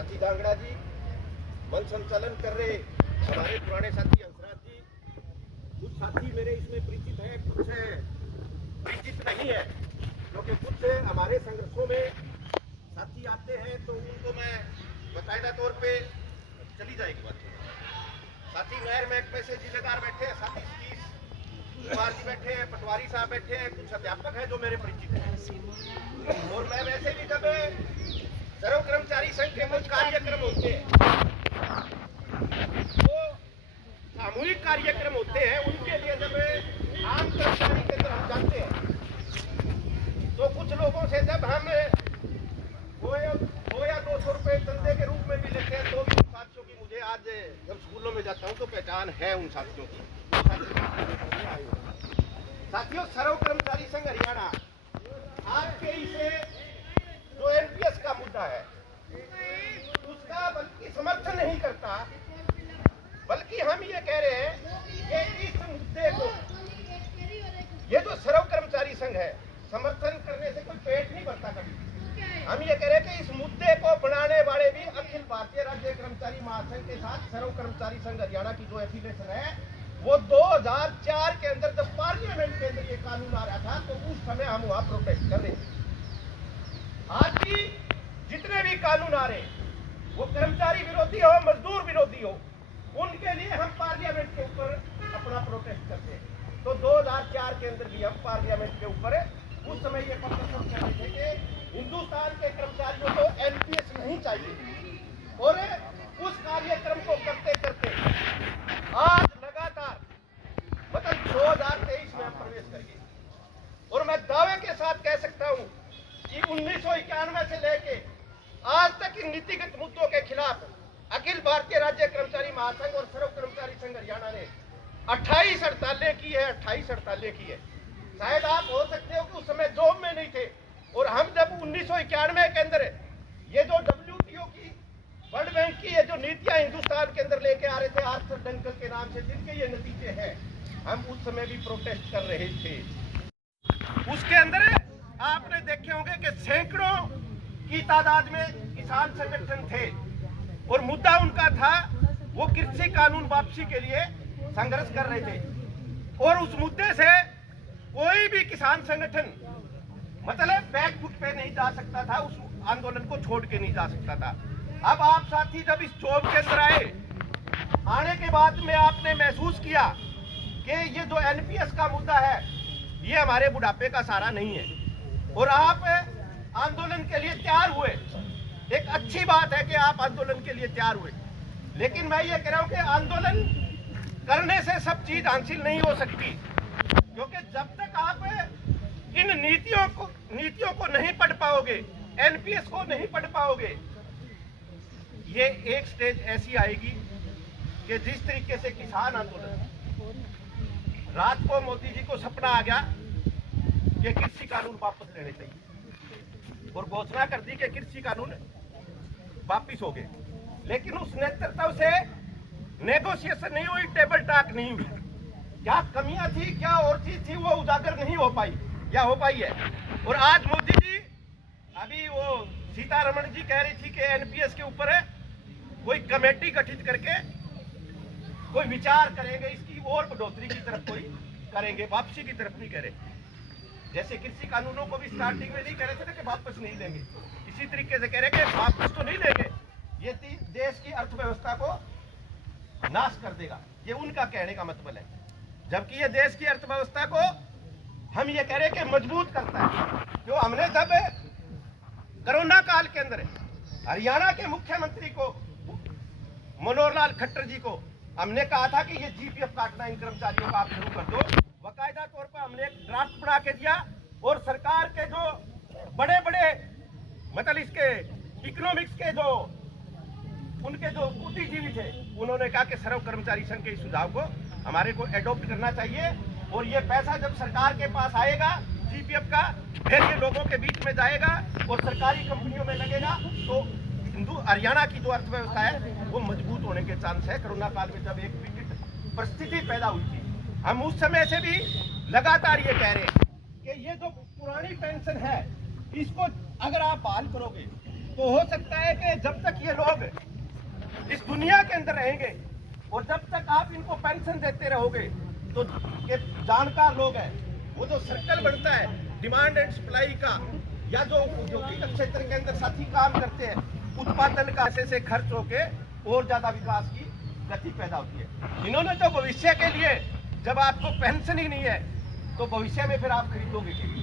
साथी दांगड़ा जी, मंच संचालन कर रहे हमारे पुराने साथी हंसराज जी, कुछ साथी मेरे इसमें परिचित हैं, कुछ परिचित नहीं है, क्योंकि कुछ हमारे संघर्षों में साथी आते हैं तो उनको मैं बाकायदा तौर पे चली जाएगी बात। साथी नहर महकमे से जिलेदार बैठे हैं, साथी कुमार जी बैठे हैं, पटवारी साहब बैठे हैं, कुछ अध्यापक हैं जो मेरे परिचित हैं। और मैं वैसे भी जब सर्व कर्मचारी संघ के कुछ कार्यक्रम होते हैं, तो सामूहिक कार्यक्रम होते हैं, उनके लिए जब आम कर्मचारी के अंदर हम जाते हैं तो कुछ लोगों से जब हम 2 या 200 रुपए चंदे के रूप में भी लेते हैं, तो भी साथियों की मुझे आज जब स्कूलों में जाता हूं तो पहचान है उन साथियों की। साथियों, सर्व कर्मचारी संघ हरियाणा आपके इसे जो एनपीएस का मुद्दा है उसका बल्कि समर्थन नहीं करता, बल्कि हम ये कह रहे हैं कि इस मुद्दे को, ये जो सर्व कर्मचारी संघ है, समर्थन करने से कोई पेट नहीं भरता कभी। हम ये कह रहे हैं कि इस मुद्दे को बनाने वाले भी अखिल भारतीय राज्य कर्मचारी महासंघ के साथ सर्व कर्मचारी संघ हरियाणा की जो एफिलिएशन है, वो 2004 के अंदर जब पार्लियामेंट के अंदर ये कानून आ रहा था तो उस समय हम वहां प्रोटेस्ट कर रहे थे। आज भी जितने भी कानून आ रहे, वो कर्मचारी विरोधी हो, मजदूर विरोधी हो, उनके लिए हम पार्लियामेंट के ऊपर अपना प्रोटेस्ट करते हैं। तो 2004 के अंदर भी हम पार्लियामेंट के ऊपर उस समय ये प्रदर्शन कर रहे थे कि हिंदुस्तान के कर्मचारियों को एनपीएस नहीं चाहिए। और उस कार्यक्रम को करते करते आज लगातार मतलब 2023 में हम प्रवेश करेंगे, और मैं दावे के साथ कह सकता हूं कि 1991 से लेके आज तक इन नीतिगत मुद्दों के खिलाफ अखिल भारतीय राज्य कर्मचारी महासंघ और सर्व कर्मचारी संघ हरियाणा ने 28 हड़तालें की है। 28 हड़तालें की है। शायद आप हो सकते हो कि उस समय जॉब में नहीं थे, और हम जब 1991 के अंदर ये जो WTO की, वर्ल्ड बैंक की ये जो नीतियां हिंदुस्तान के अंदर लेके आ रहे थे आर्थर डंकन के नाम से, जिनके ये नतीजे हैं, हम उस समय भी प्रोटेस्ट कर रहे थे। उसके अंदर आपने देखे होंगे कि सैकड़ों की तादाद में किसान संगठन थे, और मुद्दा उनका था वो कृषि कानून वापसी के लिए संघर्ष कर रहे थे। और उस मुद्दे से कोई भी किसान संगठन मतलब बैकफुट पे नहीं जा सकता था, उस आंदोलन को छोड़ के नहीं जा सकता था। अब आप साथी जब इस जॉब के अंदर आने के बाद में आपने महसूस किया कि ये जो एनपीएस का मुद्दा है ये हमारे बुढ़ापे का सहारा नहीं है, और आप आंदोलन के लिए तैयार हुए। एक अच्छी बात है कि आप आंदोलन के लिए तैयार हुए, लेकिन मैं ये कह रहा हूं कि आंदोलन करने से सब चीज हासिल नहीं हो सकती, क्योंकि जब तक आप इन नीतियों को नहीं पढ़ पाओगे, एनपीएस को नहीं पढ़ पाओगे, ये एक स्टेज ऐसी आएगी कि जिस तरीके से किसान आंदोलन, रात को मोदी जी को सपना आ गया कि कृषि कानून वापस लेने चाहिए, और घोषणा कर दी कि कृषि कानून वापिस हो गए, लेकिन उस नेतृत्व से नेगोशिएशन नहीं हुई, टेबल टॉक नहीं हुई। क्या कमियां थी, क्या और चीज थी, वो उजागर नहीं हो पाई या हो पाई है। और आज मोदी जी, अभी वो सीतारमण जी कह रही थी कि एनपीएस के ऊपर कोई कमेटी गठित करके कोई विचार करेंगे, इसकी और बढ़ोतरी की तरफ कोई करेंगे, वापसी की तरफ नहीं कह रहे। जैसे कृषि कानूनों को भी स्टार्टिंग में नहीं कह रहे थे ना कि वापस नहीं लेंगे, इसी तरीके से कह रहे कि वापस तो नहीं लेंगे, ये देश की अर्थव्यवस्था को नाश कर देगा, ये उनका कहने का मतलब है। जबकि ये देश की अर्थव्यवस्था को हम ये कह रहे हैं कि मजबूत करता है। जो हमने जब कोरोना काल के अंदर हरियाणा के मुख्यमंत्री को मनोहर लाल खट्टर जी को हमने कहा था कि ये जीपीएफ काटना इन कर्मचारियों का आप शुरू कर दो, बाकायदा तौर पर हमने एक ड्राफ्ट बना के दिया, और सरकार के जो बड़े बड़े मतलब इसके इकोनॉमिक्स के जो उनके जो बुद्धिजीवी थे, उन्होंने कहा कि सर्व कर्मचारी संघ के इस सुझाव को हमारे को एडॉप्ट करना चाहिए, और ये पैसा जब सरकार के पास आएगा जीपीएफ का, फिर ये लोगों के बीच में जाएगा और सरकारी कंपनियों में लगेगा, तो हरियाणा की जो अर्थव्यवस्था है वो मजबूत होने के चांस है। कोरोना काल में जब एक विकट परिस्थिति पैदा हुई थी, हम उस समय से भी लगातार ये कह रहे हैं कि ये जो पुरानी पेंशन है, इसको अगर आप बहाल करोगे तो हो सकता है कि जब तक ये लोग इस दुनिया के अंदर रहेंगे और जब तक आप इनको पेंशन देते रहोगे, तो ये जानकार लोग हैं, वो जो सर्कल बनता है डिमांड एंड सप्लाई का, या जो औद्योगिक क्षेत्र के अंदर साथी काम करते हैं, उत्पादन का से खर्च होके और ज्यादा विकास की गति पैदा होती है। इन्होंने तो भविष्य के लिए, जब आपको पेंशन ही नहीं है तो भविष्य में फिर आप खरीदोगे क्या?